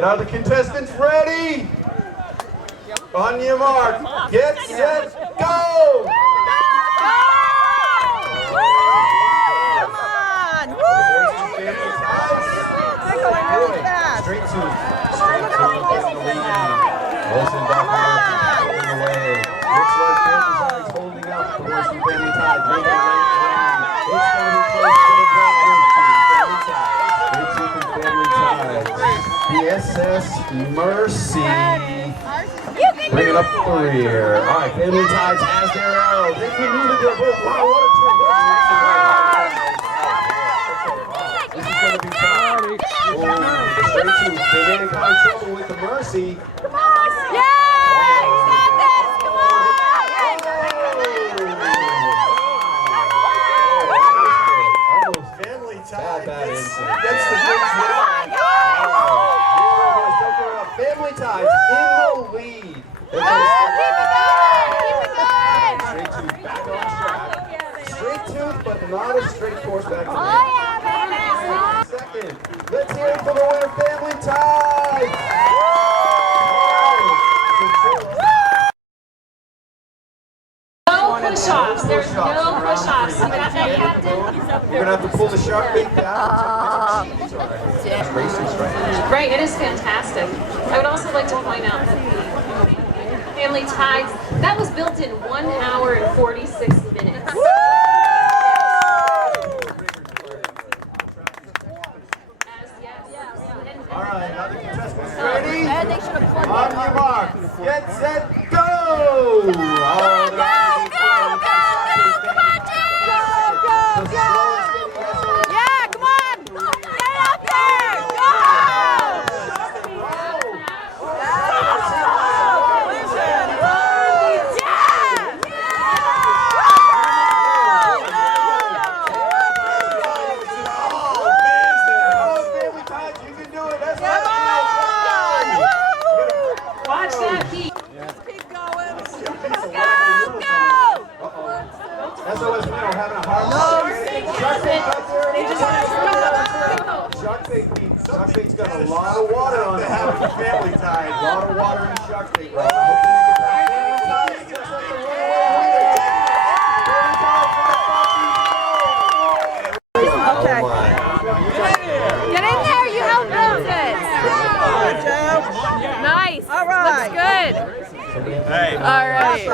right, are the contestants ready? On your mark, get set, go! Straight to the lead. Wilson Dr. Murphy in the way. Looks like Family Ties holding up the horse from Family Ties. Making a right around. It's going to be close to the ground. Straight to from Family Ties. The SS Mercy. Bring it up the rear. All right, Family Ties has their arrow. They maneuvered their boat. Wow, what a turn. This is going to be tough. Oh, the straight two. They're in kind of trouble with the Mercy. Come on! Yeah! You got this! Come on! Almost Family Ties. Bad instinct. Gets the Family Ties in the lead. Keep it going! Keep it going! Straight tooth back on track. Straight tooth, but not a straight course back to the second. Let's hear it for the winner, Family Ties. No push-offs. There's no push-offs. You got that, Captain? You're gonna have to pull the shark bait down. Right, it is fantastic. I would also like to point out that the Family Ties, that was built in 1 hour and 46 minutes. All right, now the contestants ready? On your mark, get set, go! Go, go, go, go! Come on, Jim! Go, go, go! Yeah, come on! Get up there! Go! Watch that heat. Keep going! Go, go! SOS Minnow having a hard time. Shark bait out there. Shark bait, Pete. Shark bait's got a lot of water on it. Family Ties. A lot of water in shark bait. Right? Hope they make it back. Family Ties gets up the Okay. Get in there, you help Moses. Nice. All right. Looks good. Hey. All right.